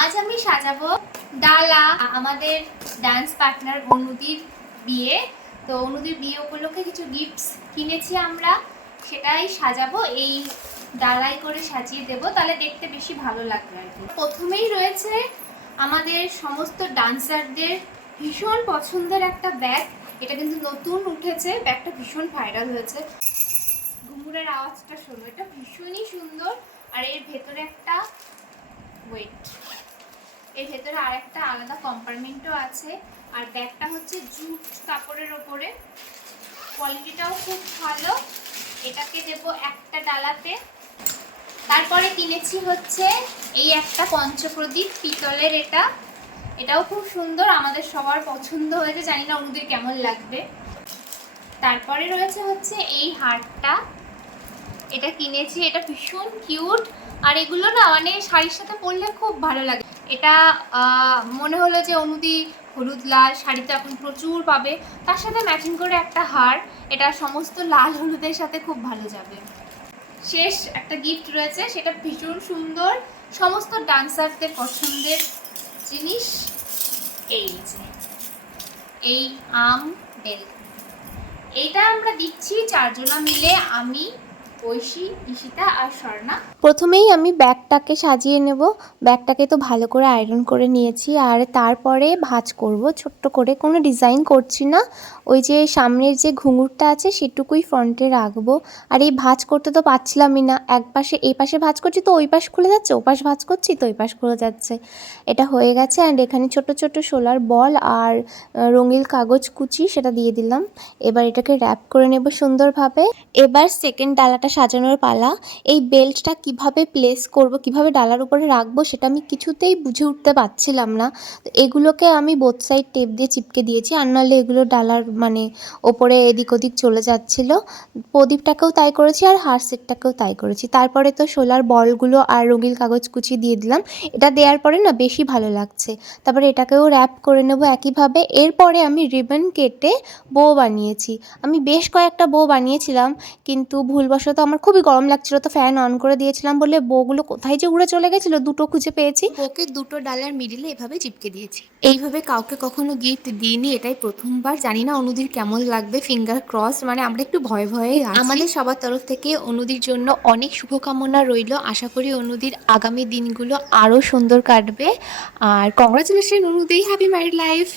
আজ আমি সাজাবো ডালা। আমাদের ডান্স পার্টনার অনুদির বিয়ে, তো অনুদির বিয়ে উপলক্ষে কিছু গিফটস কিনেছি আমরা, সেটাই সাজাবো। এই ডালাই করে সাজিয়ে দেবো, তাহলে দেখতে বেশি ভালো লাগবে আর কি। প্রথমেই রয়েছে আমাদের সমস্ত ডান্সারদের ভীষণ পছন্দের একটা ব্যাগ। এটা কিন্তু নতুন উঠেছে, ব্যাগটা ভীষণ ভাইরাল হয়েছে। ঘুঙুরের আওয়াজটা শোনো, এটা ভীষণই সুন্দর। আর এর ভেতরে একটা এর ভেতরে আর একটা আলাদা কম্পার্টমেন্টও আছে। আর ব্যাগটা হচ্ছে জুট কাপড়ের ওপরে, কোয়ালিটিটাও খুব ভালো। এটাকে দেবো একটা ডালাতে। তারপরে কিনেছি হচ্ছে এই একটা পঞ্চপ্রদীপ পিতলের, এটাও খুব সুন্দর, আমাদের সবার পছন্দ হয়েছে, জানি না অনুদের কেমন লাগবে। তারপরে রয়েছে হচ্ছে এই হারটা, এটা কিনেছি, এটা ভীষণ কিউট। আর এগুলো না মানে শাড়ির সাথে পরলে খুব ভালো লাগে। এটা মনে হলো যে অনুদি হলুদ লাল শাড়ি তো এখন প্রচুর পাবে, তার সাথে ম্যাচিং করে একটা হার, এটা সমস্ত লাল হলুদের সাথে খুব ভালো যাবে। শেষ একটা গিফট রয়েছে, সেটা ভীষণ সুন্দর, সমস্ত ডান্সারদের পছন্দের জিনিস। এই আম বেল, এইটা আমরা দিচ্ছি চারজনা মিলে, আমি, ঐশী, ঈশিতা আর স্বর্ণা। প্রথমেই আমি ব্যাগটাকে সাজিয়ে নেব। ব্যাগটাকে তো ভালো করে আয়রন করে নিয়েছি, আর তারপরে ভাঁজ করব ছোট্ট করে, কোনো ডিজাইন করছি না। ওই যে সামনের যে ঘুঙুরটা আছে সেটুকুই ফ্রন্টে রাখবো। আর এই ভাঁজ করতে তো পারছিলামই না, এক পাশে এই পাশে ভাঁজ করছি তো ওই পাশ খুলে যাচ্ছে, ও পাশ ভাঁজ করছি তো ওই পাশ খুলে যাচ্ছে। এটা হয়ে গেছে। অ্যান্ড এখানে ছোট ছোট সোলার বল আর রঙিন কাগজ কুচি সেটা দিয়ে দিলাম। এবার এটাকে র্যাপ করে নেব সুন্দরভাবে। এবার সেকেন্ড ডালাটা সাজানোর পালা। এই বেল্টটা কিভাবে প্লেস করব, কিভাবে ডালার উপরে রাখবো, সেটা আমি কিছুতেই বুঝে উঠতে পারছিলাম না। তো এগুলোকে আমি বোথ সাইড টেপ দিয়ে চিপকে দিয়েছি, আর নাহলে এগুলো ডালার মানে ওপরে এদিক ওদিক চলে যাচ্ছিল। প্রদীপটাকেও তাই করেছি আর হার সেটটাকেও তাই করেছি। তারপরে তো সোলার বলগুলো আর রঙিন কাগজ কুচি দিয়ে দিলাম। এটা দেওয়ার পরে না বেশি ভালো লাগছে। তারপরে এটাকেও র্যাপ করে নেব একইভাবে। এরপরে আমি রিবন কেটে বো বানিয়েছি। আমি বেশ কয়েকটা বো বানিয়েছিলাম, কিন্তু ভুলবশত আমার খুবই গরম লাগছিল, তো ফ্যান অন করে দিয়েছিলাম বলে বউগুলো কোথায় যে উড়ে চলে গেছিলো, দুটো খুঁজে পেয়েছি। বউকে দুটো ডালার মিডিলে এভাবে চিপকে দিয়েছি। এইভাবে কাউকে কখনো গিফট দিইনি, এটাই প্রথমবার। জানি না অনুদির কেমন লাগবে, ফিঙ্গার ক্রস, মানে আমরা একটু ভয়ে ভয়ে আছি। আমাদের সবার তরফ থেকে অনুদির জন্য অনেক শুভকামনা রইল। আশা করি অনুদির আগামী দিনগুলো আরও সুন্দর কাটবে। আর কংগ্রাচুলেশন অনুদি, হ্যাপি ম্যারিড লাইফ।